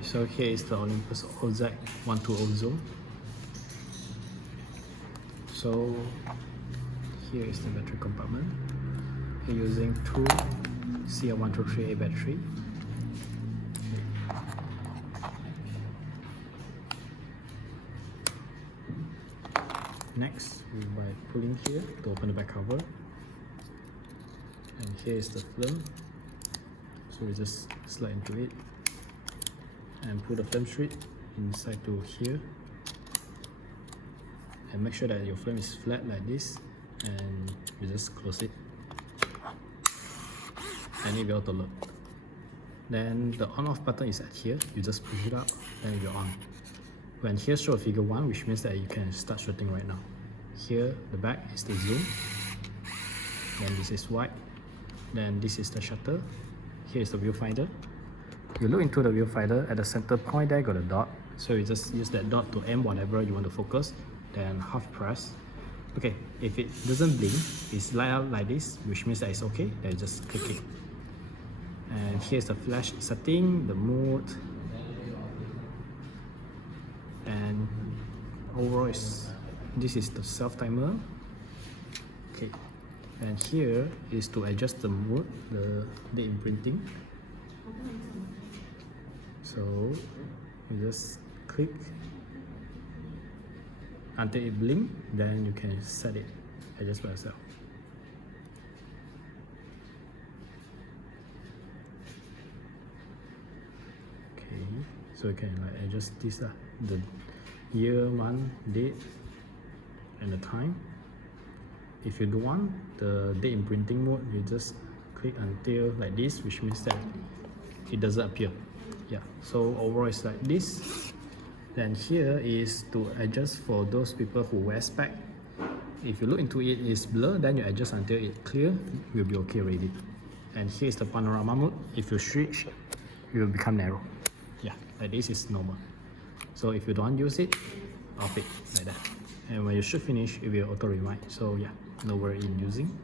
Okay, so here is the Olympus OZ120 zoom. So here is the battery compartment. We're using two CL123A battery. Next, by pulling here to open the back cover, and here is the film. So we just slide into it and put the film straight inside to here, and make sure that your film is flat like this, and you just close it and you'll be able to look. Then the on off button is at here, you just push it up and you're on. When here show figure 1, which means that you can start shooting right now. Here the back is the zoom, then this is wide, then this is the shutter. Here is the viewfinder. You look into the viewfinder, at the center point there got a dot, so you just use that dot to aim whatever you want to focus, then half press. Okay, if it doesn't blink, it's light up like this, which means that it's okay, then just click it. And here's the flash setting, the mode, and overall this is the self timer. Okay, and here is to adjust the mode, the imprinting. So you just click until it blinks, then you can set it, adjust by yourself. Okay, so you can like adjust this, the year, month, date, and the time. If you don't want the date imprinting mode, you just click until like this, which means that it doesn't appear. Yeah, so overall it's like this. Then here is to adjust for those people who wear spec. If you look into it, it's blur, then you adjust until it's clear, you'll be okay already. And here is the panorama mode. If you switch, it will become narrow. Yeah, like this is normal. So if you don't use it, off it like that. And when you should finish, it will auto remind. So yeah, no worry in using.